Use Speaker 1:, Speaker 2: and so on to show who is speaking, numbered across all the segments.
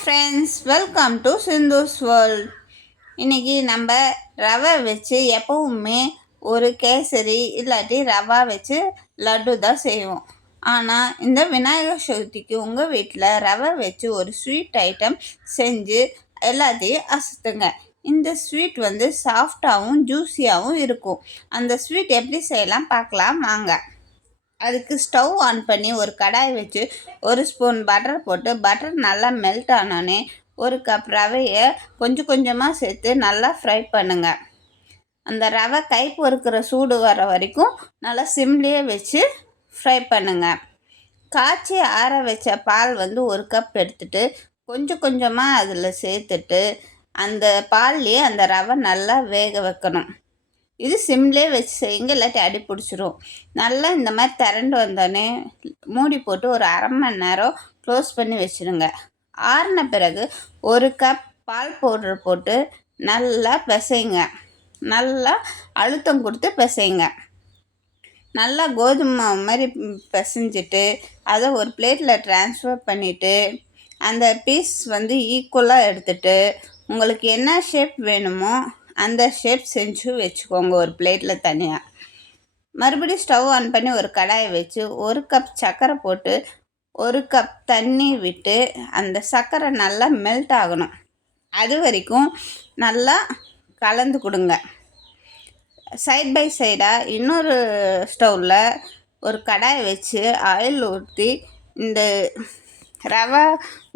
Speaker 1: Friends welcome to Sindhu's world இன்றைக்கி நம்ம ரவை வச்சு எப்பவுமே ஒரு கேசரி இல்லாட்டி ரவா வச்சு லட்டு தான் செய்வோம். ஆனால் இந்த விநாயகர் சதுர்த்திக்கு உங்கள் வீட்டில் ரவை வச்சு ஒரு ஸ்வீட் ஐட்டம் செஞ்சு எல்லாத்தையும் அசத்துங்க. இந்த ஸ்வீட் வந்து சாஃப்டாகவும் ஜூஸியாகவும் இருக்கும். அந்த ஸ்வீட் எப்படி செய்யலாம் பார்க்கலாம் வாங்க. அதுக்கு ஸ்டவ் ஆன் பண்ணி ஒரு கடாய் வச்சு ஒரு ஸ்பூன் பட்டர் போட்டு பட்டர் நல்லா மெல்ட் ஆனோடனே ஒரு கப் ரவையை கொஞ்சம் கொஞ்சமாக சேர்த்து நல்லா ஃப்ரை பண்ணுங்கள் அந்த ரவை கை பொறுக்கிற சூடு வர வரைக்கும் நல்லா சிம்லேயே வச்சு ஃப்ரை பண்ணுங்கள் காய்ச்சி ஆற வச்ச பால் வந்து ஒரு கப் எடுத்துட்டு கொஞ்சம் கொஞ்சமாக அதில் சேர்த்துட்டு அந்த பால்லையே அந்த ரவை நல்லா வேக வைக்கணும். இது சிம்லே வச்சு செய்யுங்க இல்லாட்டி அடி பிடிச்சிரும். நல்லா இந்த மாதிரி திரண்டு வந்தோடனே மூடி போட்டு ஒரு அரை மணி நேரம் க்ளோஸ் பண்ணி வச்சுருங்க. ஆறின பிறகு ஒரு கப் பால் பவுடர் போட்டு நல்லா பிசைங்க. நல்லா அழுத்தம் கொடுத்து பிசைங்க. நல்லா கோதுமை மாதிரி பிசைஞ்சிட்டு அதை ஒரு பிளேட்டில் ட்ரான்ஸ்ஃபர் பண்ணிவிட்டு அந்த பீஸ் வந்து ஈக்குவலாக எடுத்துகிட்டு உங்களுக்கு என்ன ஷேப் வேணுமோ அந்த ஷேப் செஞ்சு வச்சுக்கோங்க. ஒரு பிளேட்டில் தனியாக மறுபடியும் ஸ்டவ் ஆன் பண்ணி ஒரு கடாயை வச்சு ஒரு கப் சர்க்கரை போட்டு ஒரு கப் தண்ணி விட்டு அந்த சர்க்கரை நல்லா மெல்ட் ஆகணும். அது வரைக்கும் நல்லா கலந்து கொடுங்க. சைட் பை சைடாக இன்னொரு ஸ்டவ்வில் ஒரு கடாயை வச்சு ஆயில் ஊற்றி இந்த ரவை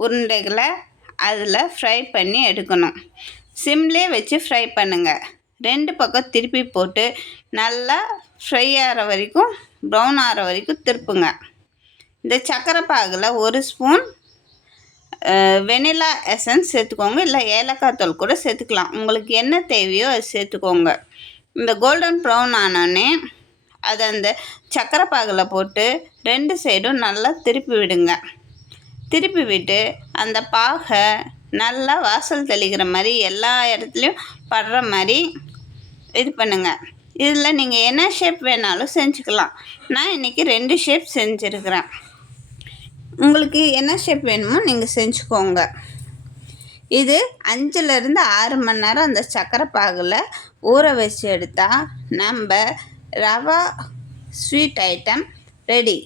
Speaker 1: உருண்டைகளை அதில் ஃப்ரை பண்ணி எடுக்கணும். சிம்லே வச்சு ஃப்ரை பண்ணுங்கள் ரெண்டு பக்கம் திருப்பி போட்டு நல்லா ஃப்ரை ஆகிற வரைக்கும் ப்ரௌன் ஆகிற வரைக்கும் திருப்புங்க. இந்த சக்கரை பாகில் ஒரு ஸ்பூன் வெனிலா எசன்ஸ் சேர்த்துக்கோங்க. இல்லை ஏலக்காய் தூள் கூட சேர்த்துக்கலாம். உங்களுக்கு என்ன தேவையோ அது சேர்த்துக்கோங்க. இந்த கோல்டன் ப்ரௌன் ஆனோடனே அதை அந்த சக்கரை பாகில் போட்டு ரெண்டு சைடும் நல்லா திருப்பி விடுங்க. திருப்பி விட்டு அந்த பாகை நல்லா வாசல் தெளிக்கிற மாதிரி எல்லா இடத்துலையும் படுற மாதிரி இது பண்ணுங்கள் இதில் நீங்கள் என்ன ஷேப் வேணாலும் செஞ்சுக்கலாம். நான் இன்றைக்கி ரெண்டு ஷேப் செஞ்சுருக்கிறேன். உங்களுக்கு என்ன ஷேப் வேணுமோ நீங்கள் செஞ்சுக்கோங்க. இது அஞ்சுலேருந்து ஆறு மணி நேரம் அந்த சக்கரை பாகில் ஊற வச்சு எடுத்தால் நம்ம ரவா ஸ்வீட் ஐட்டம் ரெடி